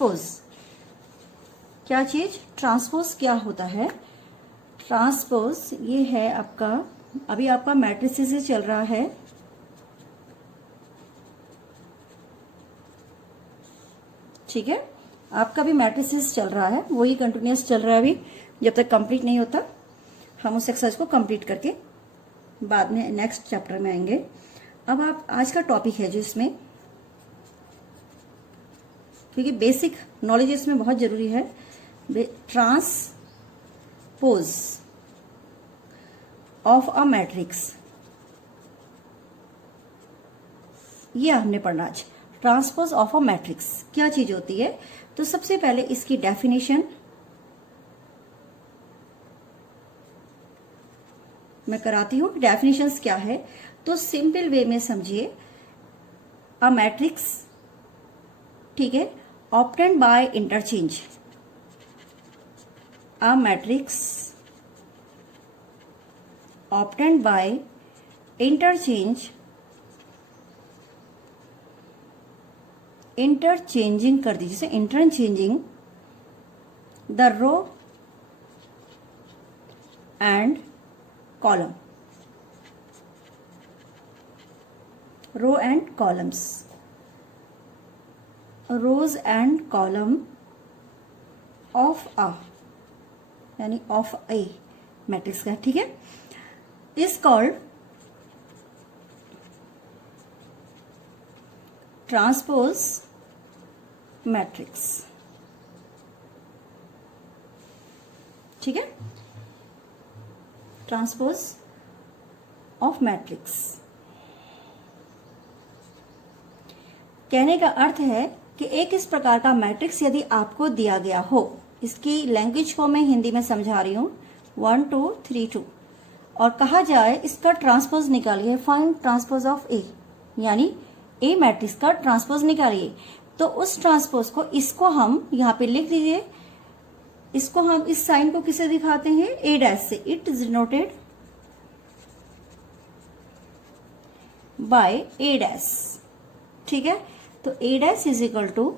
Transpose क्या चीज? Transpose क्या होता है? ट्रांसपोज ये है आपका, अभी आपका मैट्रिसेस चल रहा है, ठीक है, आपका भी मैट्रिसेस चल रहा है, वही कंटिन्यूस चल रहा है अभी, जब तक कंप्लीट नहीं होता हम उस एक्सरसाइज को कंप्लीट करके बाद में नेक्स्ट चैप्टर में आएंगे। अब आप आज का टॉपिक है जो इसमें, क्योंकि बेसिक नॉलेज इसमें बहुत जरूरी है, ट्रांसपोज ऑफ अ मैट्रिक्स, ये हमने पढ़ना आज। ट्रांसपोज ऑफ अ मैट्रिक्स क्या चीज होती है? तो सबसे पहले इसकी डेफिनेशन मैं कराती हूं। डेफिनेशंस क्या है तो सिंपल वे में समझिए, अ मैट्रिक्स, ठीक है, obtained by interchange, a matrix obtained by interchanging कर दीजिए, interchanging the row and column, row and columns, rows and column of a, यानी ऑफ ए मैट्रिक्स का, ठीक है, इज कॉल्ड ट्रांसपोज मैट्रिक्स, ठीक है, ट्रांसपोज ऑफ मैट्रिक्स। कहने का अर्थ है कि एक इस प्रकार का मैट्रिक्स यदि आपको दिया गया हो, इसकी लैंग्वेज को मैं हिंदी में समझा रही हूं, 1 2 3 2, और कहा जाए इसका ट्रांसपोज निकालिए, फाइंड ट्रांसपोज ऑफ ए, यानी ए मैट्रिक्स का ट्रांसपोज निकालिए, तो उस ट्रांसपोज को, इसको हम यहाँ पे लिख दीजिए, इसको हम इस साइन को किसे दिखाते हैं? ए डैश से, it is denoted by A dash, ठीक है। तो A dash is equal to,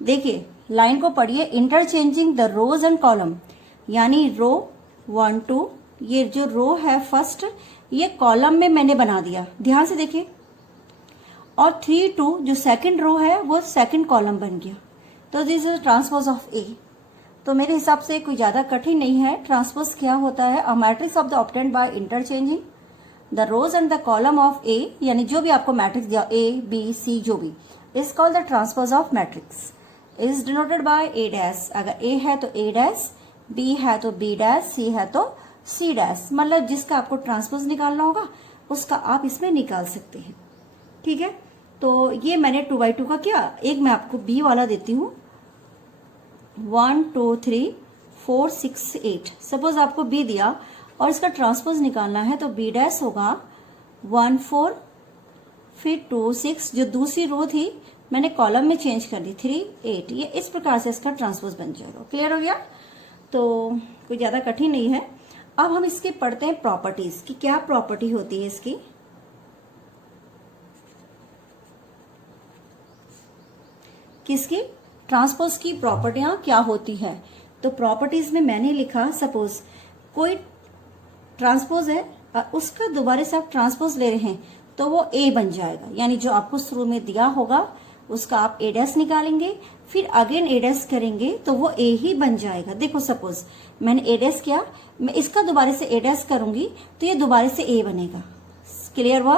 देखिए लाइन को पढ़िए, interchanging the rows and column, यानी रो 1 2, ये जो रो है फर्स्ट, ये कॉलम में मैंने बना दिया, ध्यान से देखिए, और 3 2 जो सेकंड रो है वो सेकंड कॉलम बन गया, तो दिस इज ट्रांसपोज ऑफ ए। तो मेरे हिसाब से कोई ज्यादा कठिन नहीं है। ट्रांसपोज क्या होता है? A matrix of the obtained by interchanging the rows and the column of A, यानी जो भी आपको मैट्रिक्स दिया, ए बी सी जो भी, is called the transpose of matrix, is denoted by A dash. अगर ए है तो ए डैश, बी है तो बी डैश, सी है तो सी डैश, मतलब जिसका आपको ट्रांसपोज निकालना होगा उसका आप इसमें निकाल सकते हैं, ठीक है। तो ये मैंने 2 by 2 का किया। एक मैं आपको बी वाला देती हूँ, 1 2 3 4 6 8, सपोज आपको बी दिया और इसका ट्रांसपोज निकालना है, तो बी डैश होगा 1 4, फिर 2 6, जो दूसरी रो थी मैंने कॉलम में चेंज कर दी, 3 8, ये इस प्रकार से इसका ट्रांसपोज बन जाएगा। क्लियर हो गया? तो कोई ज्यादा कठिन नहीं है। अब हम इसके पढ़ते हैं प्रॉपर्टीज की, क्या प्रॉपर्टी होती है इसकी। किसकी? ट्रांसपोज की प्रॉपर्टियां क्या होती है। तो प्रॉपर्टीज में मैंने लिखा, सपोज कोई ट्रांसपोज है, उसका दोबारा से आप ट्रांसपोज ले रहे हैं तो वो ए बन जाएगा, यानी जो आपको शुरू में दिया होगा उसका आप ए डैश निकालेंगे, फिर अगेन ए डैश करेंगे तो वो ए ही बन जाएगा। देखो सपोज मैंने ए डैश किया, मैं इसका दोबारा से ए डैश करूंगी तो ये दोबारा से ए बनेगा। क्लियर हुआ?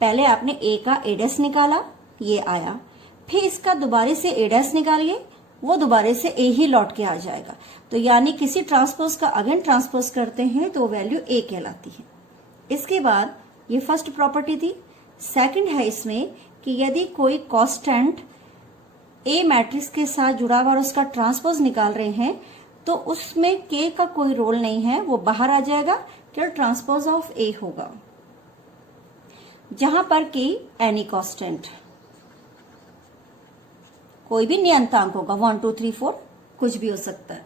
पहले आपने ए का ए डैश निकाला, ये आया, फिर इसका दोबारा से ए डैश निकालिए, वो दोबारा से ए ही लौट के आ जाएगा। तो यानी किसी ट्रांसपोज का अगेन ट्रांसपोज करते हैं तो वैल्यू ए कहलाती है। इसके बाद ये फर्स्ट प्रॉपर्टी थी। सेकंड है इसमें कि यदि कोई कांस्टेंट ए मैट्रिक्स के साथ जुड़ा हुआ और उसका ट्रांसपोज निकाल रहे हैं तो उसमें के का कोई रोल नहीं है, वो बाहर आ जाएगा, केवल ट्रांसपोज ऑफ ए होगा, जहां पर के एनी कांस्टेंट, कोई भी नियंतांक होगा, 1 2 3 4 कुछ भी हो सकता है।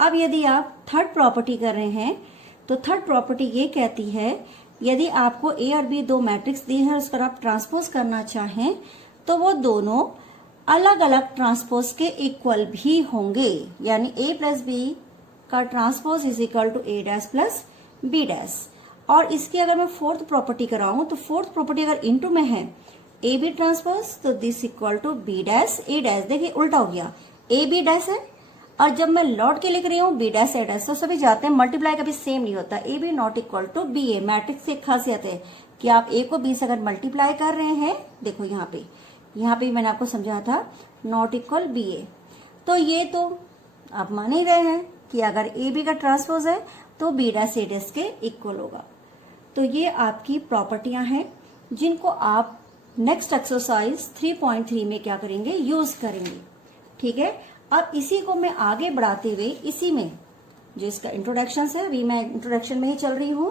अब यदि आप थर्ड प्रॉपर्टी कर रहे हैं तो थर्ड प्रॉपर्टी ये कहती है, यदि आपको ए और बी दो मैट्रिक्स दी है और उसका आप ट्रांसपोज करना चाहें तो वो दोनों अलग अलग ट्रांसपोज के इक्वल भी होंगे, यानी a प्लस बी का transpose is equal to a dash plus b dash. और इसकी अगर मैं फोर्थ प्रॉपर्टी कराऊं तो फोर्थ प्रॉपर्टी अगर इनटू में है ए बी ट्रांसपोज तो this equal to B dash A dash. देखिए उल्टा हो गया, ए बी डैश है और जब मैं लौट के लिख रही हूँ बी डैश ए डैश, तो सभी जाते हैं मल्टीप्लाई कभी सेम नहीं होता। A B not equal to B A. Matrix की एक खासियत है कि आप ए को बी से अगर मल्टीप्लाई कर रहे हैं, देखो यहाँ पे मैंने आपको समझाया था नॉट इक्वल बी ए। तो ये तो आप मान ही रहे हैं कि अगर ए बी का ट्रांसपोज है तो बी डैश ए डैश के इक्वल होगा। तो ये आपकी प्रॉपर्टियां हैं जिनको आप नेक्स्ट एक्सरसाइज 3.3 में क्या करेंगे, यूज करेंगे। ठीक है, अब इसी को मैं आगे बढ़ाते हुए इसी में जो इसका इंट्रोडक्शन है, अभी मैं इंट्रोडक्शन में ही चल रही हूँ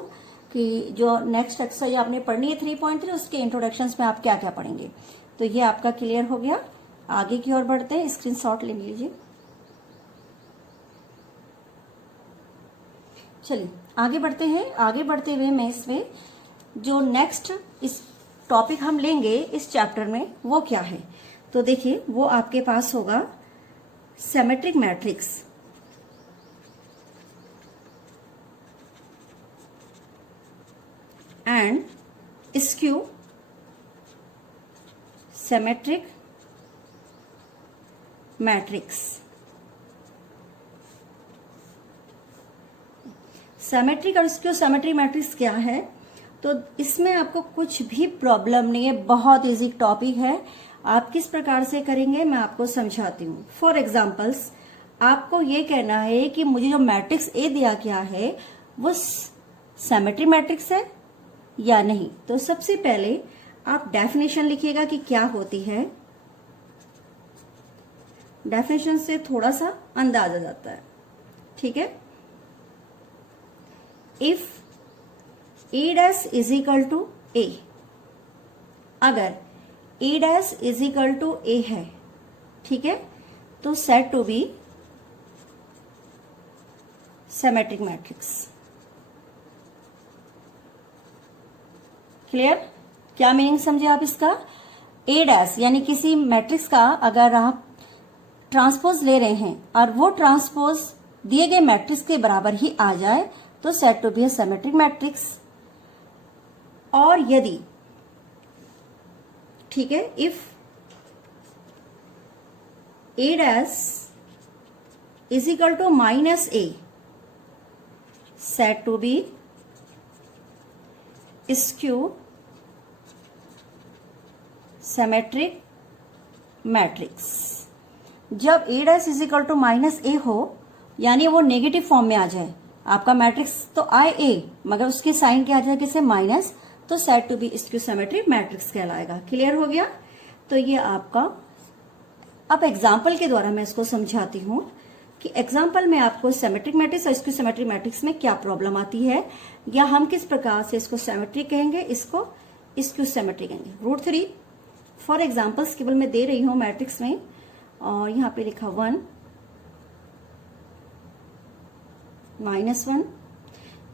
कि जो नेक्स्ट एक्सरसाइज आपने पढ़नी है 3.3 उसके इंट्रोडक्शन में आप क्या क्या पढ़ेंगे। तो ये आपका क्लियर हो गया। आगे की ओर बढ़ते हैं, स्क्रीनशॉट ले लीजिए। चलिए आगे बढ़ते हैं। आगे बढ़ते हुए मैं इसमें जो नेक्स्ट इस टॉपिक हम लेंगे इस चैप्टर में वो क्या है, तो देखिए वो आपके पास होगा symmetric matrix. And skew symmetric matrix. Symmetric और स्क्यू सिमेट्रिक मैट्रिक्स क्या है, तो इसमें आपको कुछ भी प्रॉब्लम नहीं है, बहुत इजी टॉपिक है। आप किस प्रकार से करेंगे मैं आपको समझाती हूँ। फॉर एग्जाम्पल्स आपको ये कहना है कि मुझे जो मैट्रिक्स ए दिया गया है वो सिमेट्रिक मैट्रिक्स है या नहीं। तो सबसे पहले आप डेफिनेशन लिखिएगा कि क्या होती है। डेफिनेशन से थोड़ा सा अंदाजा जाता है। ठीक है, if A dash is equal to A, अगर A dash is equal to A है, ठीक है, तो said to be symmetric matrix. Clear? क्या मीनिंग समझे आप इसका? ए डैश यानी किसी मैट्रिक्स का अगर आप ट्रांसपोज ले रहे हैं और वो ट्रांसपोज दिए गए मैट्रिक्स के बराबर ही आ जाए तो said to B a symmetric matrix. और यदि, ठीक है, if A dash is equal to minus A, said to be skew symmetric matrix. जब A dash is equal to minus A हो यानी वो नेगेटिव फॉर्म में आ जाए, आपका मैट्रिक्स तो आए ए मगर उसकी साइन क्या आ जाए किसे, माइनस, तो said to be skew symmetric matrix कहलाएगा। क्लियर हो गया? तो ये आपका, अब एग्जाम्पल के द्वारा मैं इसको समझाती हूँ कि एग्जाम्पल में आपको सिमेट्रिक मैट्रिक्स और स्क्यू सिमेट्रिक मैट्रिक्स में क्या प्रॉब्लम आती है, या हम किस प्रकार से इसको सिमेट्रिक कहेंगे, इसको स्क्यू सिमेट्रिक कहेंगे। रूट 3 फॉर एग्जाम्पल्स केवल मैं दे रही हूँ मैट्रिक्स में, और यहाँ पे लिखा 1 -1,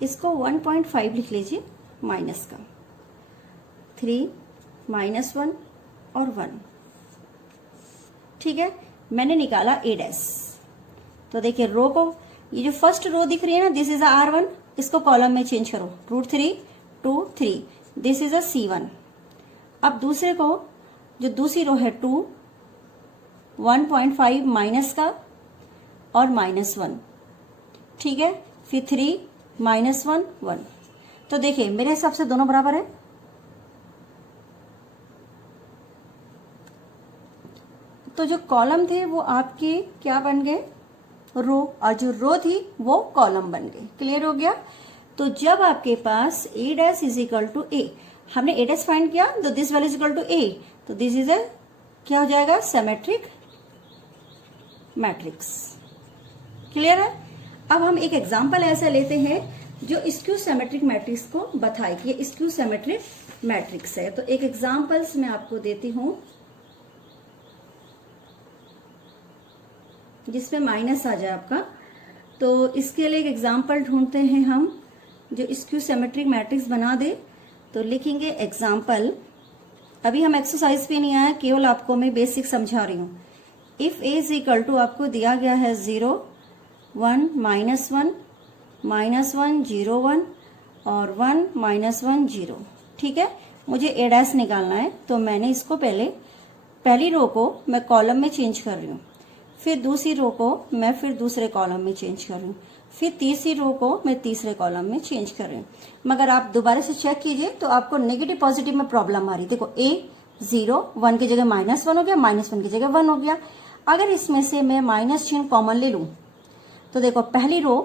इसको 1.5 लिख लीजिए माइनस का, 3 -1 और 1। ठीक है, मैंने निकाला ए डैश। तो देखिए रो को, ये जो फर्स्ट रो दिख रही है ना, दिस इज R1, इसको कॉलम में चेंज करो, रूट 3 2 3, दिस इज C1। अब दूसरे को, जो दूसरी रो है 2 1.5 माइनस का और -1, ठीक है, फिर 3 -1 1। तो देखिए मेरे हिसाब से दोनों बराबर है। तो जो कॉलम थे वो आपके क्या बन गए, रो, और जो रो थी वो कॉलम बन गए। क्लियर हो गया? तो जब आपके पास A dash is equal to A, हमने ए डैश फाइंड किया तो this value is equal to A, तो दिस इज ए, क्या हो जाएगा, सिमेट्रिक मैट्रिक्स। क्लियर है? अब हम एक एग्जांपल ऐसा लेते हैं जो स्क्यू सिमेट्रिक मैट्रिक्स को बताए कि ये स्क्यू सिमेट्रिक मैट्रिक्स है। तो एक एग्जांपल्स मैं आपको देती हूं जिसमें माइनस आ जाए आपका। तो इसके लिए एक एग्जांपल ढूंढते हैं हम जो स्क्यू सिमेट्रिक मैट्रिक्स बना दे। तो लिखेंगे एग्जांपल, अभी हम एक्सरसाइज पे नहीं आए, केवल आपको मैं बेसिक समझा रही हूँ। If A is equal to आपको दिया गया है 0 1 -1 -1 0 1 और 1 -1 0, ठीक है। मुझे ए डैश निकालना है, तो मैंने इसको पहली रो को मैं कॉलम में चेंज कर रही हूँ, फिर दूसरी रो को मैं फिर दूसरे कॉलम में चेंज कर रही हूँ, फिर तीसरी रो को मैं तीसरे कॉलम में चेंज कर रही हूँ। मगर आप दोबारा से चेक कीजिए तो आपको नेगेटिव पॉजिटिव में प्रॉब्लम आ रही। देखो ए 0 1 की जगह -1 हो गया, -1 की जगह 1 हो गया। अगर इसमें से मैं माइनस चिन्ह कॉमन ले लूं तो देखो पहली रो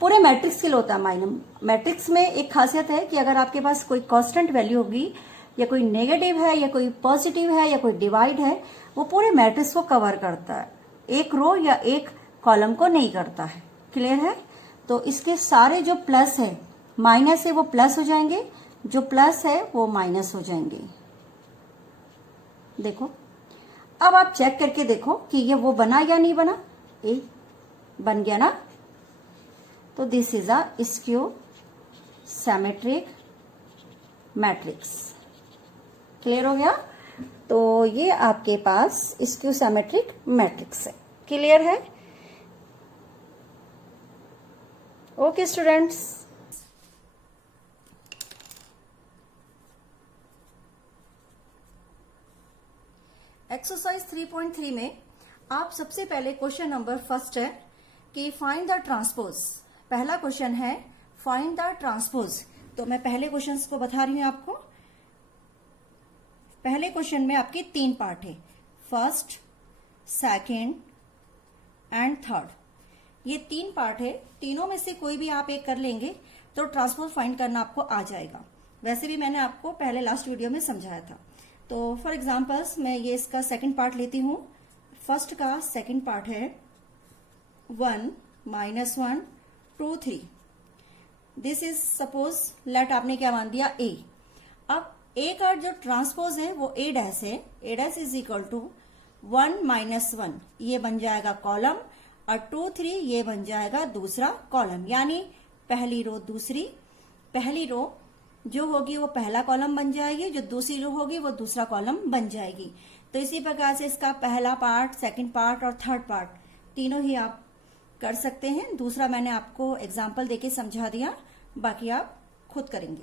पूरे मैट्रिक्स के लिए होता है। मैट्रिक्स में एक खासियत है कि अगर आपके पास कोई कांस्टेंट वैल्यू होगी, या कोई नेगेटिव है, या कोई पॉजिटिव है, या कोई डिवाइड है, वो पूरे मैट्रिक्स को कवर करता है, एक रो या एक कॉलम को नहीं करता है। क्लियर है? तो इसके सारे जो प्लस है माइनस है वो प्लस हो जाएंगे, जो प्लस है वो माइनस हो जाएंगे। देखो अब आप चेक करके देखो कि ये वो बना या नहीं बना। ए बन गया ना, तो this is a skew symmetric matrix. Clear हो गया? तो ये आपके पास स्क्यू सिमेट्रिक मैट्रिक्स है। क्लियर है? ओके स्टूडेंट्स, एक्सरसाइज 3.3 में आप सबसे पहले क्वेश्चन नंबर फर्स्ट है कि फाइंड द ट्रांसपोज। पहला क्वेश्चन है फाइंड द ट्रांसपोज। तो मैं पहले क्वेश्चन को बता रही हूं आपको। पहले क्वेश्चन में आपके 3 पार्ट है, फर्स्ट, सेकेंड एंड थर्ड। ये 3 पार्ट है, तीनों में से कोई भी आप एक कर लेंगे तो ट्रांसपोज फाइंड करना आपको आ जाएगा। वैसे भी मैंने आपको पहले लास्ट वीडियो में समझाया था। तो फॉर एग्जाम्पल्स मैं ये इसका सेकंड पार्ट लेती हूं। फर्स्ट का सेकंड पार्ट है 1 -1 2 3। दिस इज सपोज लेट आपने क्या मान दिया ए। अब ए का जो ट्रांसपोज है वो ए डैश है। ए डैश इज इक्वल टू 1 -1, ये बन जाएगा कॉलम, और 2 3 ये बन जाएगा दूसरा कॉलम। यानी पहली रो दूसरी, पहली रो जो होगी वो पहला कॉलम बन जाएगी, जो दूसरी रो होगी वो दूसरा कॉलम बन जाएगी। तो इसी प्रकार से इसका पहला पार्ट, सेकंड पार्ट और थर्ड पार्ट तीनों ही आप कर सकते हैं। दूसरा मैंने आपको एग्जाम्पल देके समझा दिया, बाकी आप खुद करेंगे।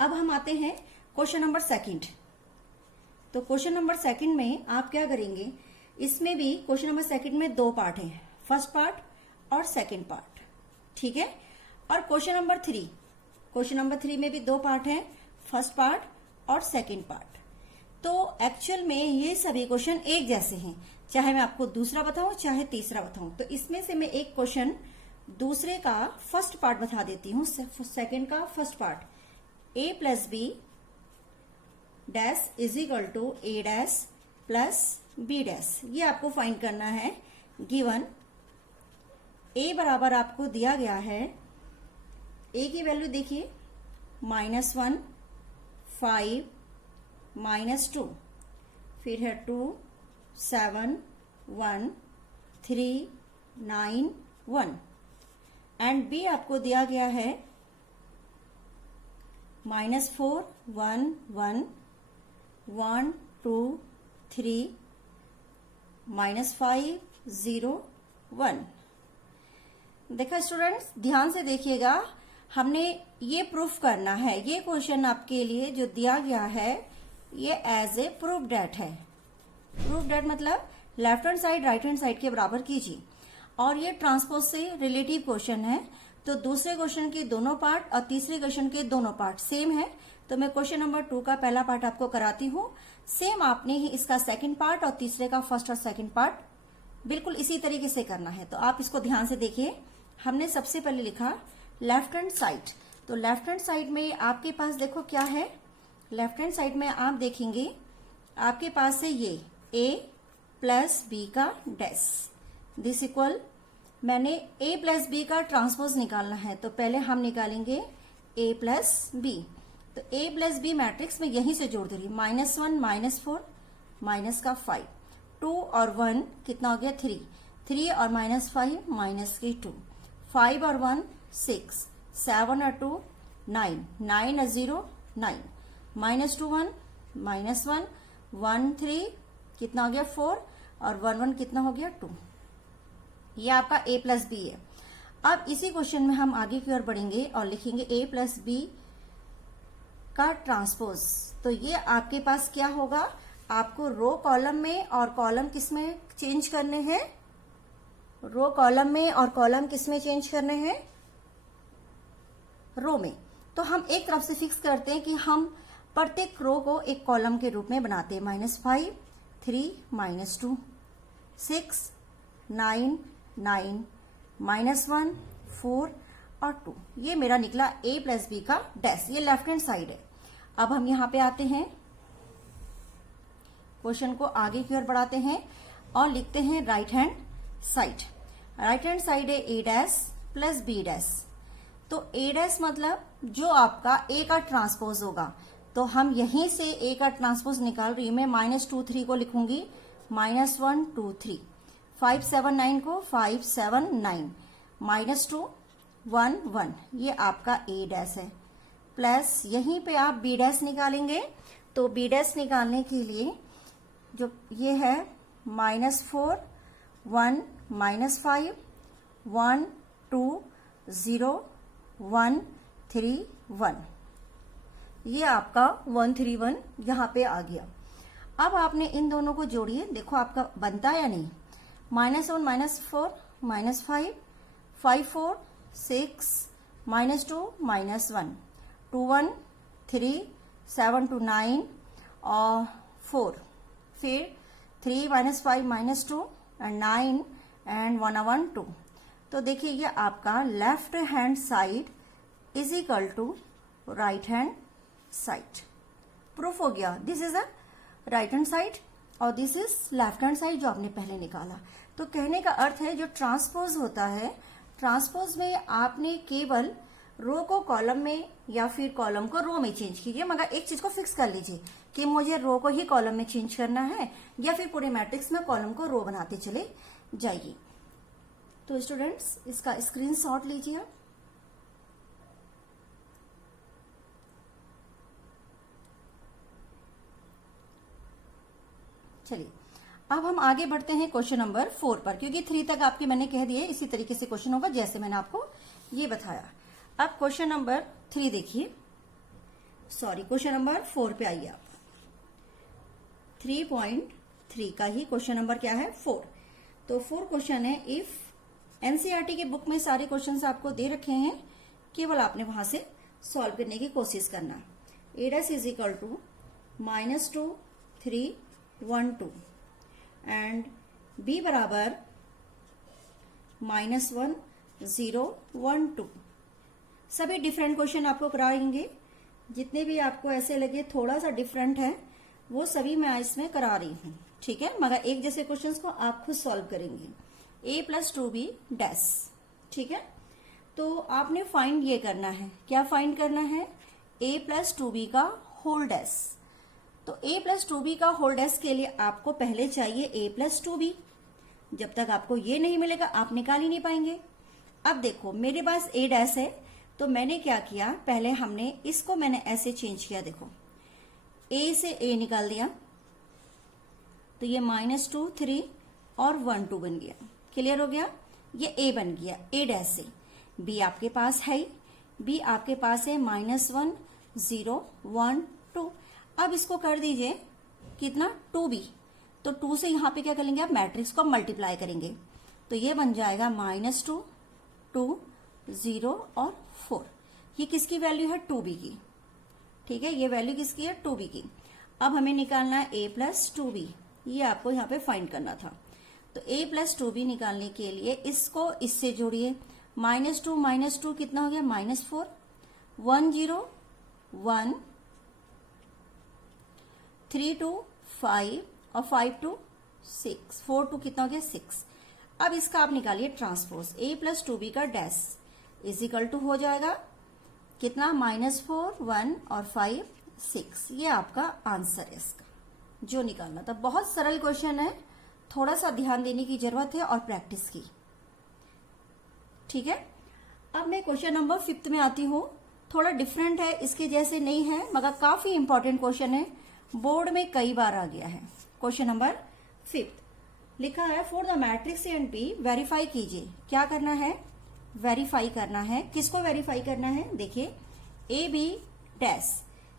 अब हम आते हैं क्वेश्चन नंबर सेकंड। तो क्वेश्चन नंबर सेकंड में आप क्या करेंगे, इसमें भी क्वेश्चन नंबर सेकंड में 2 पार्ट हैं, फर्स्ट पार्ट और सेकंड पार्ट, ठीक है। और क्वेश्चन नंबर 3, क्वेश्चन नंबर 3 में भी 2 पार्ट हैं, फर्स्ट पार्ट और सेकंड पार्ट। तो एक्चुअल में ये सभी क्वेश्चन एक जैसे हैं, चाहे मैं आपको दूसरा बताऊं चाहे तीसरा बताऊं। तो इसमें से मैं एक क्वेश्चन दूसरे का फर्स्ट पार्ट बता देती हूं, सेकंड का first part. a plus B dash is equal to A dash plus B dash, ये आपको फाइंड करना है। गिवन a बराबर आपको दिया गया है, a की वैल्यू देखिए -1 5 -2, फिर है 2 7 1 3 9 1, एंड b आपको दिया गया है -4 1 1 1 2 3 -5 0 1। देखा स्टूडेंट्स, ध्यान से देखिएगा, हमने ये प्रूफ करना है। ये क्वेश्चन आपके लिए जो दिया गया है ये एज ए प्रूफ डेट है। प्रूफ डेट मतलब left hand side right hand side के बराबर कीजिए। और ये ट्रांसपोज से रिलेटिव क्वेश्चन है, तो दूसरे क्वेश्चन के दोनों पार्ट और तीसरे क्वेश्चन के दोनों पार्ट सेम है। तो मैं क्वेश्चन नंबर 2 का पहला पार्ट आपको कराती हूँ, सेम आपने ही इसका सेकंड पार्ट और तीसरे का फर्स्ट और सेकंड पार्ट बिल्कुल इसी तरीके से करना है। तो आप इसको ध्यान से देखिए। हमने सबसे पहले लिखा लेफ्ट हैंड साइड। तो लेफ्ट हैंड साइड में आपके पास देखो क्या है, लेफ्ट हैंड साइड में आप देखेंगे आपके पास है ये a प्लस बी का डैश, दिस इक्वल, मैंने a प्लस बी का ट्रांसपोज निकालना है, तो पहले हम निकालेंगे a प्लस बी। तो a प्लस बी मैट्रिक्स में यहीं से जोड़ दे रही, -1 -4 माइनस का 5, 2 और 1 कितना हो गया 3, 3 और -5 माइनस के 2, 5 और 1 6, 7 और 2 9, 9 और 0 9, -2 1 -1 1 3 कितना हो गया 4 और 1 1 कितना हो गया 2। ये आपका a प्लस बी है। अब इसी क्वेश्चन में हम आगे की ओर बढ़ेंगे और लिखेंगे a प्लस बी का ट्रांसपोज। तो ये आपके पास क्या होगा, आपको रो कॉलम में और कॉलम किस में चेंज करने हैं, रो कॉलम में और कॉलम किस में चेंज करने हैं, रो में। तो हम एक तरफ से फिक्स करते हैं कि हम प्रत्येक रो को एक कॉलम के रूप में बनाते हैं। -5 3 -2 6 9 9 -1 4 और 2। ये मेरा निकला a प्लस बी का डैश, ये लेफ्ट हैंड साइड है। अब हम यहां पे आते हैं, क्वेश्चन को आगे की ओर बढ़ाते हैं और लिखते हैं right hand side. Right hand side है a dash plus b dash. तो a डैश मतलब जो आपका a का ट्रांसपोज होगा, तो हम यहीं से a का ट्रांसपोज निकाल रही हूं मैं। -2 3 को लिखूंगी -1 2 3, 5 7 9 को 5 7 9, -2 1 1, ये आपका a डैश है। प्लस यहीं पे आप b डैश निकालेंगे, तो b डैश निकालने के लिए जो ये है -4 1 -5 1 2 0 1 3 1, ये आपका 1 3 1 यहां पे आ गया। अब आपने इन दोनों को जोड़िए, देखो आपका बनता है या नहीं। -1 -4 -5 5 4 6 -2 -1 2 1 3 7 2 9 और 4, फिर 3 -5 -2 एंड 9 एंड 1 1 2। तो देखिए ये आपका left hand side is equal to right hand side. Proof हो गया, this is a right hand side और this is left hand side जो आपने पहले निकाला। तो कहने का अर्थ है जो ट्रांसपोज होता है, ट्रांसपोज में आपने केवल रो को कॉलम में या फिर कॉलम को रो में चेंज कीजिए, मगर एक चीज को फिक्स कर लीजिए कि मुझे रो को ही कॉलम में चेंज करना है या फिर पूरे मैट्रिक्स में कॉलम को रो बनाते चले जाइए। तो स्टूडेंट्स इसका स्क्रीनशॉट लीजिए। चलिए अब हम आगे बढ़ते हैं क्वेश्चन नंबर 4 पर, क्योंकि 3 तक आपके मैंने कह दिए इसी तरीके से क्वेश्चन होगा जैसे मैंने आपको ये बताया। अब क्वेश्चन नंबर 3 देखिए, सॉरी क्वेश्चन नंबर 4 पे आइए आप। 3.3 का ही क्वेश्चन नंबर क्या है 4। तो 4 क्वेश्चन है, इफ एनसीईआरटी के बुक में सारे क्वेश्चंस आपको दे रखे हैं, केवल आपने वहां से सॉल्व करने की कोशिश करना। a dash is equal to -2 3 1 2 and b बराबर -1 0 1 2। सभी डिफरेंट क्वेश्चन आपको कराएंगे, जितने भी आपको ऐसे लगे थोड़ा सा डिफरेंट है वो सभी मैं इसमें करा रही हूं, ठीक है। मगर एक जैसे क्वेश्चंस को आप खुद सॉल्व करेंगे। a प्लस 2b डैश, ठीक है। तो आपने फाइंड ये करना है, क्या फाइंड करना है, a प्लस 2b का होल डैश। तो a प्लस 2b का होल डैश के लिए आपको पहले चाहिए a प्लस 2b। जब तक आपको ये नहीं मिलेगा आप निकाल ही नहीं पाएंगे। अब देखो मेरे पास a डैश है, तो मैंने क्या किया, पहले हमने इसको मैंने ऐसे चेंज किया, देखो a से a निकाल दिया, तो ये -2 3 और 1 2 बन गया। क्लियर हो गया, ये a बन गया a डैश से। b आपके पास है, b आपके पास है -1 0 1 2। अब इसको कर दीजिए कितना 2b, तो 2 से यहां पे क्या करेंगे आप मैट्रिक्स को मल्टीप्लाई करेंगे, तो ये बन जाएगा -2 2 0 और 4। ये किसकी वैल्यू है 2b की, ठीक है, ये वैल्यू किसकी है 2b की। अब हमें निकालना है a प्लस 2b, ये आपको यहाँ पे फाइंड करना था। तो a प्लस 2b निकालने के लिए इसको इससे जोड़िए, -2 कितना हो गया -4 1 0 1 3 2 5 और 5 2 6 4 2 कितना हो गया 6। अब इसका आप निकालिए ट्रांसपोज, a प्लस 2b का डैश इज इक्वल टू हो जाएगा कितना -4 1 और 5 6। ये आपका आंसर है इसका जो निकालना था। बहुत सरल क्वेश्चन है, थोड़ा सा ध्यान देने की जरूरत है और प्रैक्टिस की, ठीक है। अब मैं क्वेश्चन नंबर 5 में आती हूँ। थोड़ा डिफरेंट है, इसके जैसे नहीं है मगर काफी इंपॉर्टेंट क्वेश्चन है बोर्ड में कई बार आ गया है। क्वेश्चन नंबर 5 लिखा है for the matrix A and B verify कीजिए। क्या करना है? वेरीफाई करना है। किसको वेरीफाई करना है? देखिए A B dash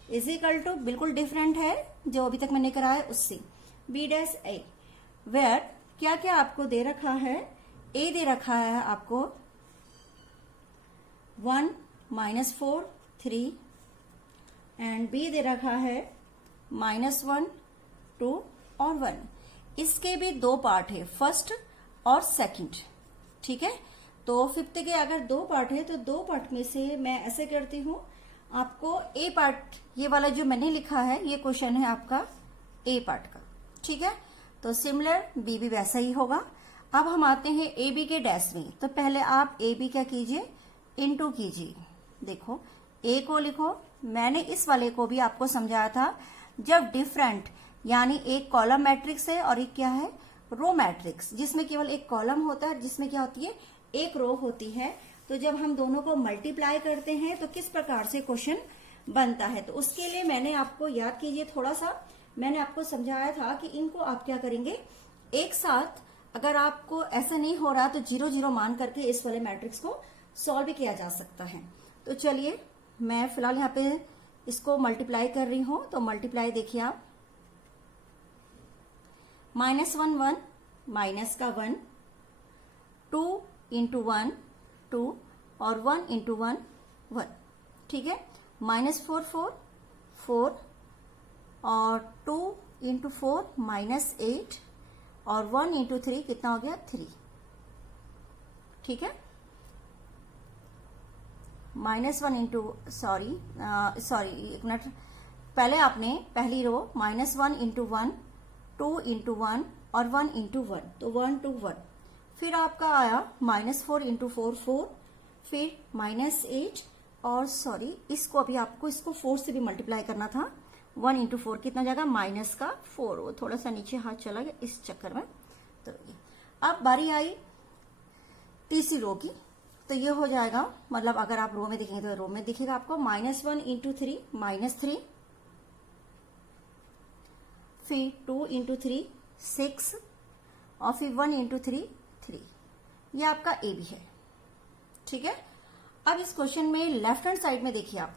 is equal to, बिल्कुल डिफरेंट है जो अभी तक मैंने कराया उससे, बी डैश ए, वेयर क्या क्या आपको दे रखा है? ए दे रखा है आपको 1 -4 3 एंड बी दे रखा है -1 2 और 1। इसके भी दो पार्ट है, फर्स्ट और सेकंड। ठीक है, तो फिफ्थ के अगर दो पार्ट है तो दो पार्ट में से मैं ऐसे करती हूं, आपको ए पार्ट, ये वाला जो मैंने लिखा है ये क्वेश्चन है आपका ए पार्ट का। ठीक है, तो सिमिलर बी भी वैसा ही होगा। अब हम आते हैं ए बी के डैश में। तो पहले आप ए बी क्या कीजिए? इनटू कीजिए। देखो ए को लिखो, मैंने इस वाले को भी आपको समझाया था, जब डिफरेंट यानी एक कॉलम मैट्रिक्स है और एक क्या है? रो मैट्रिक्स, जिसमें केवल एक कॉलम होता है, जिसमें क्या होती है? एक रो होती है। तो जब हम दोनों को मल्टीप्लाई करते हैं तो किस प्रकार से क्वेश्चन बनता है, तो उसके लिए मैंने आपको, याद कीजिए थोड़ा सा, मैंने आपको समझाया था कि इनको आप क्या करेंगे एक साथ। अगर आपको ऐसा नहीं हो रहा तो 0 0 मान करके इस वाले मैट्रिक्स को सॉल्व भी किया जा सकता है। तो चलिए मैं फिलहाल यहाँ पे इसको मल्टीप्लाई कर रही हूं। तो मल्टीप्लाई देखिए आप, -1 1 माइनस का 1, 2 इंटू 1 2 और 1 इंटू 1 1। ठीक है, -4 4 4 और 2 इंटू 4 -8 और 1 इंटू 3 कितना हो गया? 3। ठीक है, -1 इंटू सॉरी एक मिनट, पहले आपने पहली रो -1 इंटू 1 2 इंटू 1 और 1 इंटू 1, तो 1 2 1। फिर आपका आया -4 इंटू 4 4, फिर -8 और सॉरी इसको अभी आपको इसको 4 से भी मल्टीप्लाई करना था। 1 इंटू 4 कितना जाएगा? -4। वो थोड़ा सा नीचे हाथ चला गया इस चक्कर में। तो ये अब बारी आई तीसरी रो की, तो ये हो जाएगा, मतलब अगर आप रो में देखेंगे तो रो में दिखेगा आपको -1 इंटू 3 -3, फिर 2 इंटू 3 6 और फिर 1 इंटू 3 3। ये आपका ए बी है। ठीक है, अब इस क्वेश्चन में लेफ्ट हैंड साइड में देखिए आप,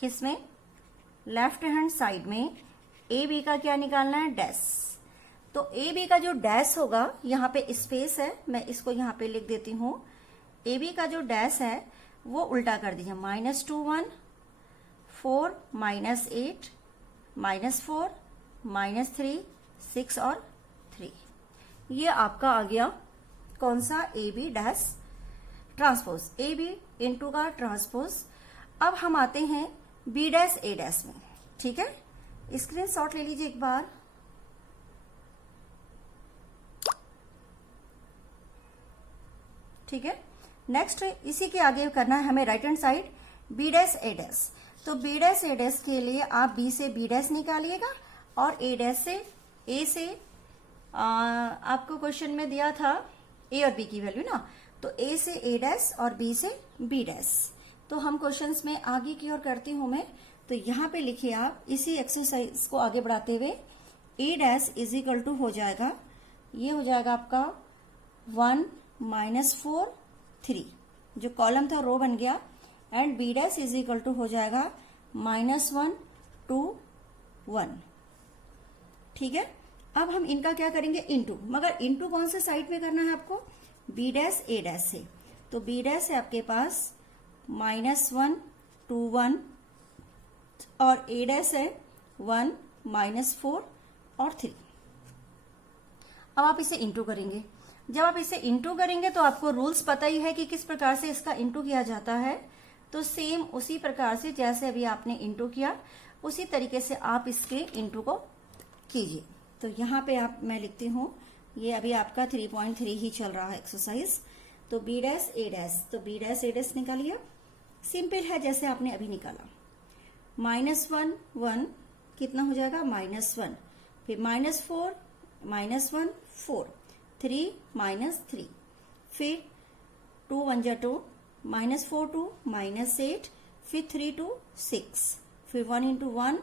किसमें? लेफ्ट हैंड साइड में ए बी का क्या निकालना है? डैश। तो ए बी का जो डैश होगा, यहाँ पे स्पेस है, मैं इसको यहाँ पे लिख देती हूँ। ए बी का जो डैश है वो उल्टा कर दीजिए, -2 1 4 -8 -4 -3 6 और 3। ये आपका आ गया कौन सा? A B dash transpose, A B into का ट्रांसपोज। अब हम आते हैं बी डैश ए डैश में। ठीक है, स्क्रीनशॉट ले लीजिए एक बार। ठीक है, नेक्स्ट इसी के आगे करना है हमें right hand side B dash A dash. तो बी डैश ए डैश के लिए आप बी से बी डैश निकालिएगा और ए डैश से ए से आपको क्वेश्चन में दिया था ए और बी की वैल्यू ना, तो ए से ए डैश और बी से बी डैश। तो हम क्वेश्चंस में आगे की ओर करती हूं मैं। तो यहाँ पे लिखिए आप, इसी एक्सरसाइज को आगे बढ़ाते हुए, ए डैश इज इक्वल टू हो जाएगा, ये हो जाएगा आपका 1 -4 3, जो कॉलम था रो बन गया, and B dash is equal to हो जाएगा -1 2 1। ठीक है, अब हम इनका क्या करेंगे? इंटू, मगर इंटू कौन से साइड में करना है आपको? बी डैश ए डैश से। तो बी डैश है आपके पास -1 2 1 और ए डैश है 1 -4 और 3। अब आप इसे इंटू करेंगे। जब आप इसे इंटू करेंगे तो आपको रूल्स पता ही है कि किस प्रकार से इसका इंटू किया जाता है। तो सेम उसी प्रकार से जैसे अभी आपने इंटू किया, उसी तरीके से आप इसके इंटू को कीजिए। तो यहाँ पे आप, मैं लिखती हूँ, ये अभी आपका 3.3 ही चल रहा है एक्सरसाइज। तो बी डैश ए डैश, तो बी डैश ए डैश निकालिए। सिंपल है जैसे आपने अभी निकाला। -1 1 कितना हो जाएगा? -1, फिर -4 -1 4 3 -3, फिर 2 1 जा 2 -4 2 -8, फिर 3 2 6, फिर 1 इंटू 1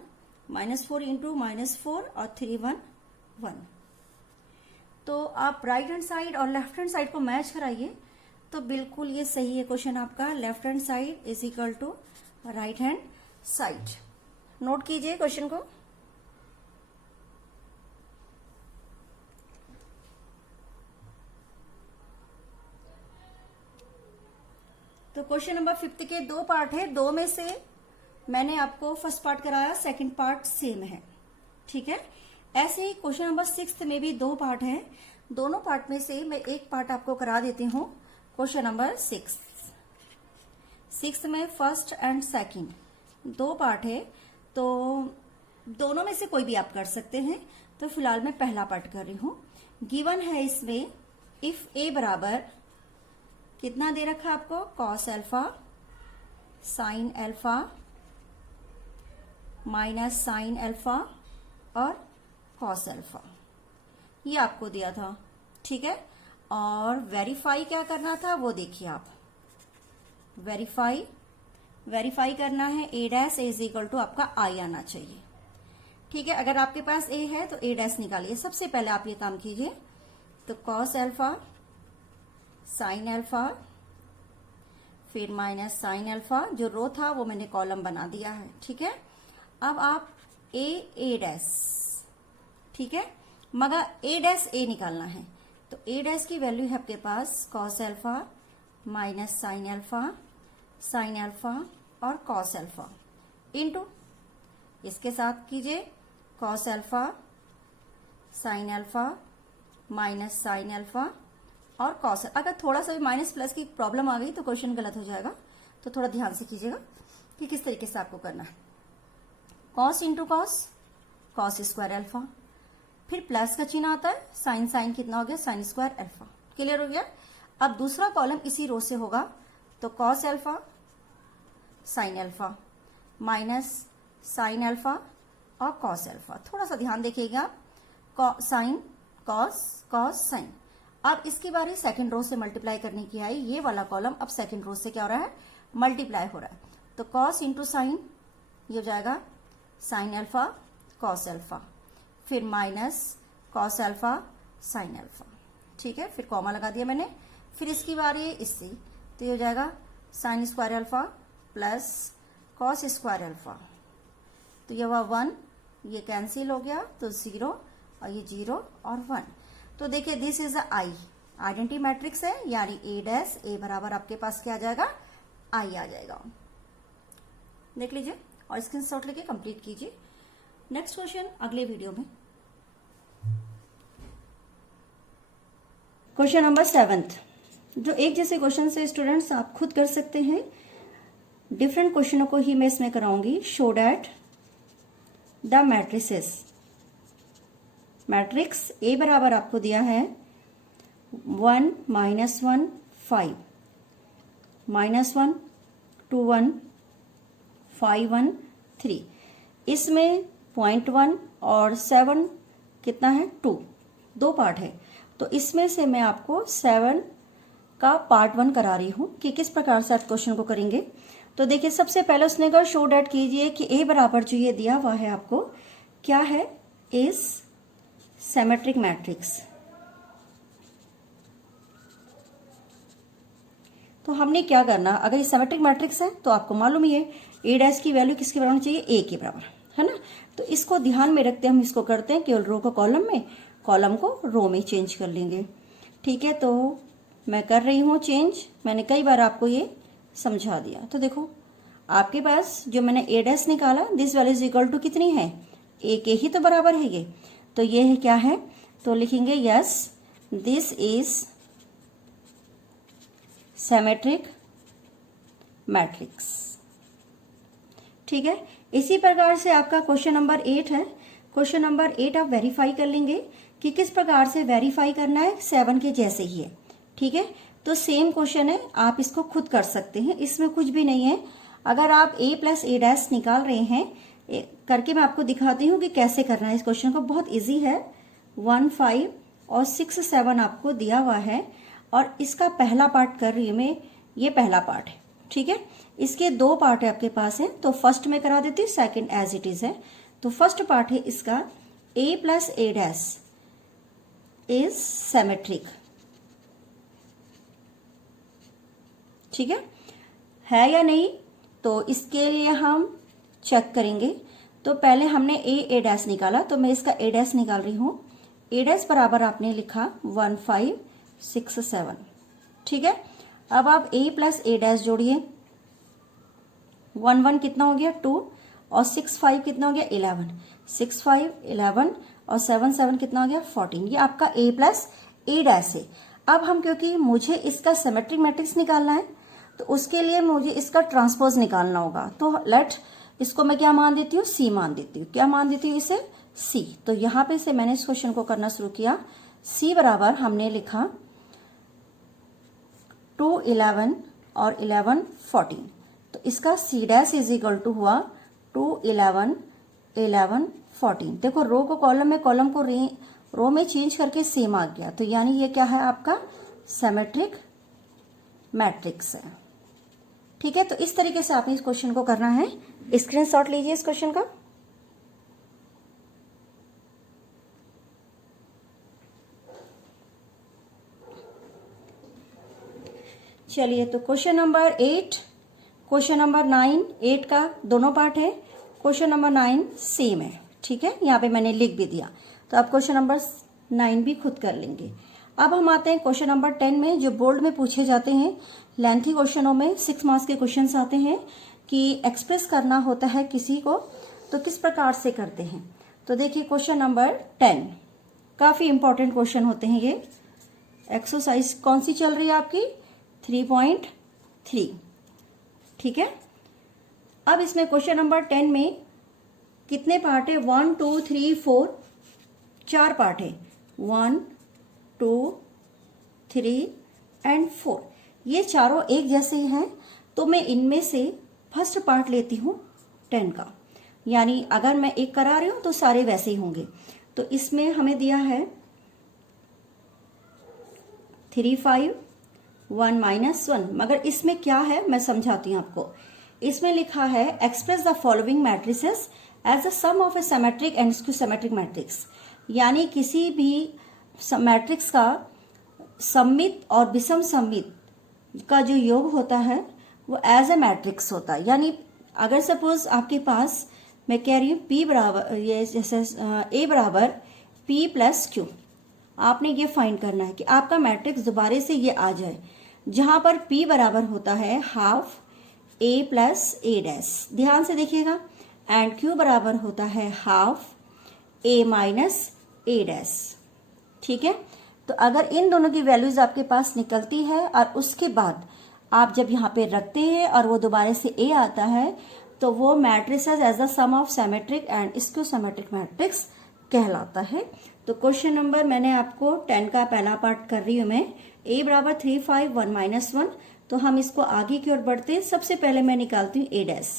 -4 इंटू -4 और 3 1 1। तो आप राइट हैंड साइड और लेफ्ट हैंड साइड को मैच कराइए तो बिल्कुल ये सही है क्वेश्चन आपका। Left hand side is equal to right hand side. Note कीजिए क्वेश्चन को। तो क्वेश्चन नंबर 5 के 2 पार्ट है, 2 में से मैंने आपको फर्स्ट पार्ट कराया, सेकंड पार्ट सेम है, ठीक है। ऐसे ही क्वेश्चन नंबर 6 में भी 2 पार्ट है, दोनों पार्ट में से मैं एक पार्ट आपको करा देती हूँ। क्वेश्चन नंबर 6 में फर्स्ट एंड सेकंड 2 पार्ट है, तो दोनों में से कोई भी आप कर सकते हैं। तो फिलहाल मैं पहला पार्ट कर रही हूं। गिवन है इसमें इफ ए बराबर कितना दे रखा आपको, cos alpha sine alpha minus sine alpha और कॉस एल्फा, ये आपको दिया था, ठीक है। और वेरीफाई क्या करना था वो देखिए आप, वेरीफाई करना है ए डैश इज इक्वल टू आपका आई आना चाहिए, ठीक है। अगर आपके पास ए है तो ए डैश निकालिए। सबसे पहले आप ये काम कीजिए, तो कॉस एल्फा साइन एल्फा फिर माइनस साइन एल्फा, जो रो था वो मैंने कॉलम बना दिया है, ठीक है। अब आप ए डैश, ठीक है, मगर ए डैश ए निकालना है, तो ए डैश की वैल्यू है आपके पास cos alpha minus sine alpha और कॉस एल्फा इनटू इसके साथ कीजिए cos alpha sine alpha minus sine alpha और कॉस। अगर थोड़ा सा भी माइनस प्लस की प्रॉब्लम आ गई तो क्वेश्चन गलत हो जाएगा, तो थोड़ा ध्यान से कीजिएगा कि किस तरीके से आपको करना है। Cos into cos square alpha, फिर प्लस का चिन्ह आता है, साइन कितना हो गया, साइन स्क्वायर एल्फा। क्लियर हो गया। अब दूसरा कॉलम इसी रो से होगा, तो cos alpha sine alpha minus sine alpha और कॉस एल्फा। थोड़ा सा ध्यान देखिएगा, साइन कॉस साइन। अब इसकी बारी सेकंड रो से मल्टीप्लाई करने की आई, ये वाला कॉलम अब सेकंड रो से क्या हो रहा है, मल्टीप्लाई हो रहा है। तो कॉस इंटू साइन ये हो जाएगा साइन एल्फा कॉस एल्फा, फिर minus cos alpha sine alpha, ठीक है। फिर कॉमा लगा दिया मैंने। फिर इसकी बारी है इससे, तो ये हो जाएगा sine square alpha plus cos square alpha, तो ये हुआ 1, ये कैंसिल हो गया तो 0 और ये 0 और 1। तो देखिए this is I identity matrix है, यानी ए डैश ए बराबर आपके पास क्या आ जाएगा, आई आ जाएगा। देख लीजिए और स्क्रीनशॉट लेके कंप्लीट कीजिए। नेक्स्ट क्वेश्चन अगले वीडियो में। क्वेश्चन नंबर 7, जो एक जैसे क्वेश्चन से स्टूडेंट्स आप खुद कर सकते हैं, डिफरेंट क्वेश्चनों को ही मैं इसमें कराऊंगी। Show that the matrices, matrix A बराबर आपको दिया है 1 -1 5 -1 2 1 5 1 3, इसमें 0.1 और 7 कितना है 2, 2 पार्ट है। तो इसमें से मैं आपको 7 का पार्ट 1 करा रही हूं कि किस प्रकार से आप क्वेश्चन को करेंगे। तो देखिए सबसे पहले उसने कहा शो डैट कीजिए कि ए बराबर जो ये दिया हुआ है आपको क्या है, इज सिमेट्रिक मैट्रिक्स। तो हमने क्या करना, अगर ये सिमेट्रिक मैट्रिक्स है तो आपको मालूम ही है ए डैश की वैल्यू किसके बराबर चाहिए, ए के बराबर, है ना। तो इसको ध्यान में रखते हम इसको करते हैं, केवल रो को कॉलम में, कॉलम को रो में चेंज कर लेंगे, ठीक है। तो मैं कर रही हूँ चेंज, मैंने कई बार आपको ये समझा दिया। तो देखो आपके पास जो मैंने ए डैश निकाला, this value is equal to कितनी है, ए के ही तो बराबर है ये, तो ये है क्या है, तो लिखेंगे yes this is symmetric matrix, ठीक है। इसी प्रकार से आपका क्वेश्चन नंबर 8 है। क्वेश्चन नंबर 8 आप वेरीफाई कर लेंगे कि किस प्रकार से वेरीफाई करना है, 7 के जैसे ही है, ठीक है। तो सेम क्वेश्चन है, आप इसको खुद कर सकते हैं, इसमें कुछ भी नहीं है। अगर आप a प्लस ए डैश निकाल रहे हैं, करके मैं आपको दिखाती हूँ कि कैसे करना है इस क्वेश्चन को। बहुत इजी है, 1 5 और 6 7 आपको दिया हुआ है, और इसका पहला पार्ट कर रही हूँ मैं, ये पहला पार्ट है, ठीक है। इसके 2 पार्ट है आपके पास है, तो फर्स्ट में करा देती हूँ, सेकंड एज इट इज है। तो फर्स्ट पार्ट है इसका a plus A dash is symmetric. ठीक है या नहीं? तो इसके लिए हम चेक करेंगे। तो पहले हमने ए डैश निकाला, तो मैं इसका ए डैश निकाल रही हूं। ए डैश बराबर आपने लिखा 1567। ठीक है, अब आप a प्लस ए डैश जोड़िए। 1 कितना हो गया 2 और 6 5 कितना हो गया 11। 6 5 11 और 7 7 कितना हो गया 14। ये आपका a प्लस ए डैश है। अब हम, क्योंकि मुझे इसका सिमेट्रिक मैट्रिक्स निकालना है, तो उसके लिए मुझे इसका ट्रांसपोज निकालना होगा। तो लेट इसको मैं क्या मान देती हूँ, सी मान देती हूँ। क्या मान देती हूँ इसे, सी। तो यहां पे से मैंने इस क्वेश्चन को करना शुरू किया। सी बराबर हमने लिखा 2 11 और 11 14। तो इसका C dash is equal to हुआ 2 11 11 14। देखो रो को कॉलम में, कॉलम को रो में चेंज करके सेम आ गया। तो यानी ये क्या है, आपका सिमेट्रिक मैट्रिक्स है। ठीक है, तो इस तरीके से आपने इस क्वेश्चन को करना है। स्क्रीनशॉट लीजिए इस क्वेश्चन का। चलिए, तो क्वेश्चन नंबर 8, क्वेश्चन नंबर 9, 8 का दोनों पार्ट है। क्वेश्चन नंबर 9 सेम है। ठीक है, यहाँ पे मैंने लिख भी दिया। तो आप क्वेश्चन नंबर 9 भी खुद कर लेंगे। अब हम आते हैं क्वेश्चन नंबर 10 में, जो बोर्ड में पूछे जाते हैं। लेंथी क्वेश्चनों में 6 मार्क्स के क्वेश्चंस आते हैं कि एक्सप्रेस करना होता है किसी को, तो किस प्रकार से करते हैं। तो देखिए क्वेश्चन नंबर 10 काफी इंपॉर्टेंट क्वेश्चन होते हैं ये। एक्सरसाइज कौन सी चल रही है आपकी, 3.3। ठीक है, अब इसमें क्वेश्चन नंबर 10 में कितने पार्ट है, 1 2 3 4, 4 पार्ट है। 1 2 3 एंड 4, ये चारों एक जैसे ही हैं। तो मैं इनमें से फर्स्ट पार्ट लेती हूं 10 का, यानी अगर मैं एक करा रही हूं तो सारे वैसे ही होंगे। तो इसमें हमें दिया है 3 5 1 -1, मगर इसमें क्या है मैं समझाती हूं आपको। इसमें लिखा है express the following matrices as the sum of a symmetric and skew symmetric matrix. यानी किसी भी मैट्रिक्स का सममित और विषम सममित का जो योग होता है वो एज ए मैट्रिक्स होता है। यानी अगर सपोज आपके पास, मैं कह रही हूँ P बराबर, ये जैसे A बराबर P प्लस Q, आपने ये फाइंड करना है कि आपका मैट्रिक्स दोबारे से ये आ जाए, जहां पर P बराबर होता है half A plus A dash. ध्यान से देखिएगा। एंड Q बराबर होता है half A minus A dash. ठीक है, तो अगर इन दोनों की वैल्यूज आपके पास निकलती है और उसके बाद आप जब यहाँ पे रखते हैं और वो दोबारा से A आता है, तो वो matrix as the sum of symmetric and skew symmetric matrix कहलाता है। तो क्वेश्चन नंबर मैंने आपको 10 का पहला पार्ट कर रही हूं मैं। A बराबर 3 5 1 -1। तो हम इसको आगे की ओर बढ़ते हैं। सबसे पहले मैं निकालती हूँ A डैश।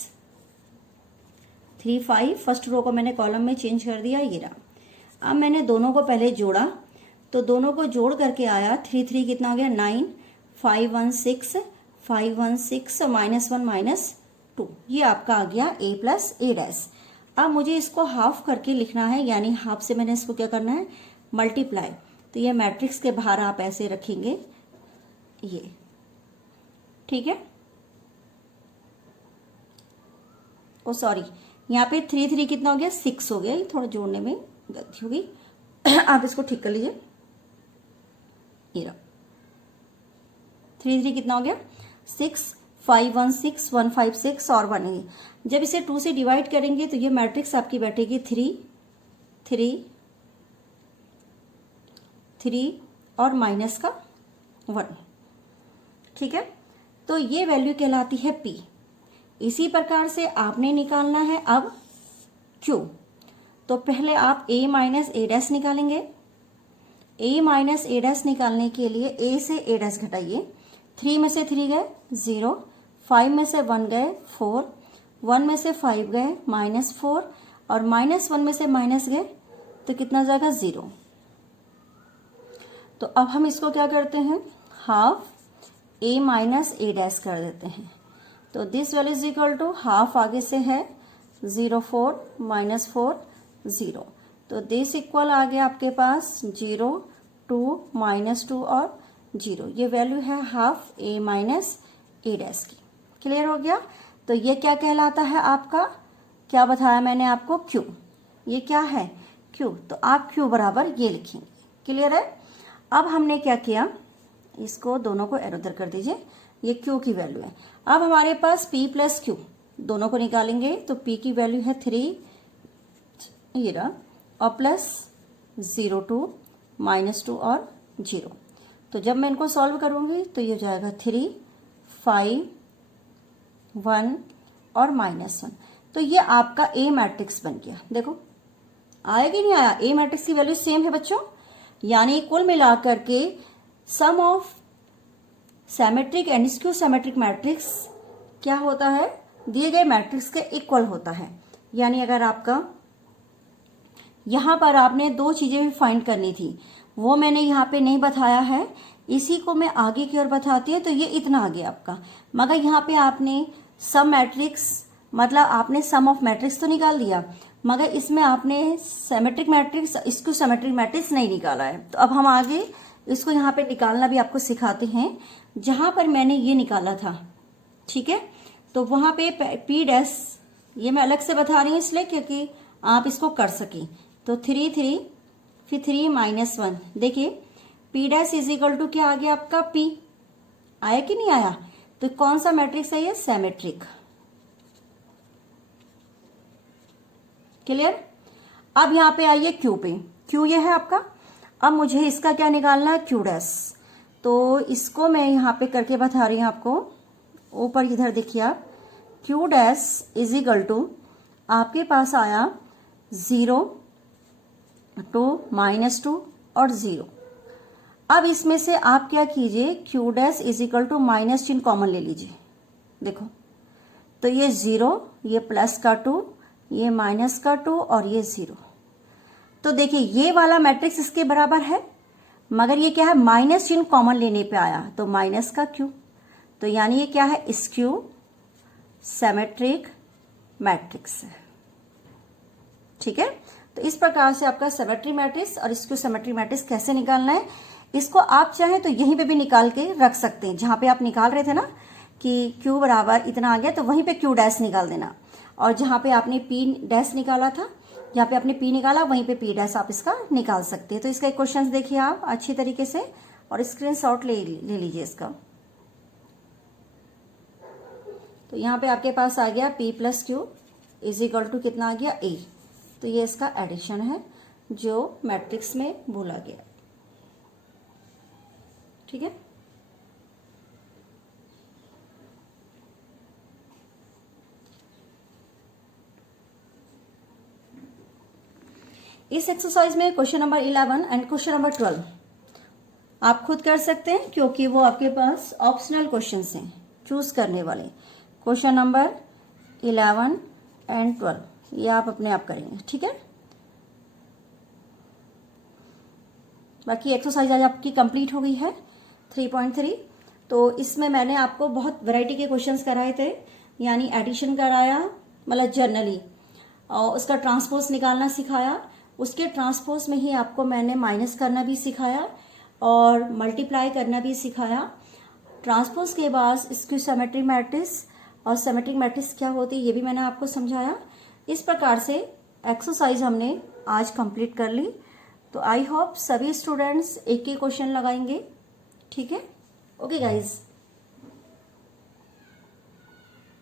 3 5, फर्स्ट रो को मैंने कॉलम में चेंज कर दिया, ये रहा। अब मैंने दोनों को पहले जोड़ा, तो दोनों को जोड़ करके आया 3 3 कितना हो गया 9, 5 1 6, 5 1 6 -1 -2। ये आपका आ गया A प्लस ए डैश। अब मुझे इसको हाफ करके लिखना है, यानी हाफ से मैंने इसको क्या करना है, मल्टीप्लाई। तो ये मैट्रिक्स के बाहर आप ऐसे रखेंगे ये। ठीक है, ओ सॉरी, यहाँ पे 3 3 कितना हो गया 6 हो गया, ये थोड़ा जोड़ने में गलती होगी। आप इसको ठीक कर लीजिए। ये रहा 3 3 कितना हो गया 6, 5 1 6 1 5 6 और 1 है। जब इसे 2 से डिवाइड करेंगे तो ये मैट्रिक्स आपकी बैठेगी 3 3 3 और माइनस का 1। ठीक है, तो ये वैल्यू कहलाती है P। इसी प्रकार से आपने निकालना है अब Q। तो पहले आप A माइनस ए डैश निकालेंगे। A माइनस ए डैश निकालने के लिए A से ए डैश घटाइए। 3 में से 3 गए 0, 5 में से 1 गए 4, 1 में से 5 गए -4 और -1 में से माइनस गए तो कितना जाएगा 0। तो अब हम इसको क्या करते हैं, half A minus A dash कर देते हैं। तो this value is equal to half, आगे से है 0 4 -4 0। तो दिस इक्वल आ गया आपके पास 0 2 -2 और 0। ये वैल्यू है half a minus a dash की। क्लियर हो गया। तो ये क्या कहलाता है आपका, क्या बताया मैंने आपको, q। ये क्या है, q। तो आप q बराबर ये लिखेंगे। क्लियर है। अब हमने क्या किया, इसको दोनों को एरो उधर कर दीजिए, ये q की वैल्यू है। अब हमारे पास p प्लस q, दोनों को निकालेंगे तो p की वैल्यू है 3 ये रहा, और प्लस 0 2 -2 और 0। तो जब मैं इनको सॉल्व करूंगी तो ये हो जाएगा 3 5 1 और -1। तो ये आपका ए मैट्रिक्स बन गया। देखो आया कि नहीं आया, ए मैट्रिक्स की वैल्यू सेम है बच्चों। यानी कुल मिलाकर के sum of symmetric and skew symmetric matrix क्या होता है, दिए गए मैट्रिक्स के इक्वल होता है। यानी अगर आपका यहां पर आपने दो चीजें भी फाइंड करनी थी, वो मैंने यहाँ पे नहीं बताया है, इसी को मैं आगे की ओर बताती है। तो ये इतना आ गया आपका, मगर यहाँ पे आपने सम मैट्रिक्स, मतलब आपने सम ऑफ मैट्रिक्स तो निकाल दिया, मगर इसमें आपने symmetric matrix skew symmetric matrix नहीं निकाला है। तो अब हम आगे इसको यहाँ पे निकालना भी आपको सिखाते हैं, जहां पर मैंने ये निकाला था। ठीक है, तो वहां पे p डैश, ये मैं अलग से बता रही हूँ इसलिए क्योंकि आप इसको कर सकें। तो 3 3 फिर 3 -1, देखिए p dash is equal to क्या आ गया आपका, p आया कि नहीं आया। तो कौन सा मैट्रिक्स है ये, सिमेट्रिक। क्लियर। अब यहाँ पे आइए q पे, q ये है आपका। अब मुझे इसका क्या निकालना है, q डैश। तो इसको मैं यहाँ पे करके बता रही हूँ आपको, ऊपर इधर देखिए आप, q dash is equal to आपके पास आया 0 2 -2 और 0। अब इसमें से आप क्या कीजिए, q dash is equal to minus चिन्ह कॉमन ले लीजिए। देखो तो ये 0, ये प्लस का 2, ये माइनस का 2 और ये 0। तो देखिए ये वाला मैट्रिक्स इसके बराबर है, मगर ये क्या है, माइनस चिन्ह कॉमन लेने पे आया तो माइनस का q। तो यानी ये क्या है, स्क्यू सिमेट्रिक मैट्रिक्स है। ठीक है। तो इस प्रकार से आपका सिमेट्रिक मैट्रिक्स और स्क्यू सिमेट्रिक मैट्रिक्स कैसे निकालना है, इसको आप चाहें तो यहीं पे भी निकाल के रख सकते हैं। जहां पे आप निकाल रहे थे ना कि q बराबर इतना आ गया, तो वहीं पे q डैश निकाल देना, और जहां पे आपने p डैश निकाला था, जहां पे आपने p निकाला वहीं पे p डैश आप इसका निकाल सकते हैं। तो इसका एक क्वेश्चन देखिए आप अच्छी तरीके से, और स्क्रीनशॉट ले लीजिए इसका। तो यहाँ पे आपके पास आ गया p plus Q is equal to कितना आ गया, a। तो ये इसका एडिशन है जो मैट्रिक्स में बोला गया। ठीक है। इस एक्सरसाइज में question number 11 and question number 12 आप खुद कर सकते हैं, क्योंकि वो आपके पास ऑप्शनल क्वेश्चंस हैं चूज करने वाले। क्वेश्चन नंबर 11 एंड 12 ये आप अपने आप करेंगे। ठीक है। बाकी एक्सरसाइज आज आपकी कंप्लीट हो गई है 3.3। तो इसमें मैंने आपको बहुत वैरायटी के क्वेश्चंस कराए थे, यानी एडिशन कराया, मतलब जनरली, और उसका ट्रांसपोज निकालना सिखाया। उसके ट्रांसपोज में ही आपको मैंने माइनस करना भी सिखाया और मल्टीप्लाई करना भी सिखाया। ट्रांसपोज के बाद स्क्यू सिमेट्रिक मैट्रिक्स और सिमेट्रिक मैट्रिक्स क्या होती है ये भी मैंने आपको समझाया। इस प्रकार से एक्सरसाइज हमने आज कंप्लीट कर ली। तो आई होप सभी स्टूडेंट्स एक ही क्वेश्चन लगाएंगे। ठीक है। Okay guys.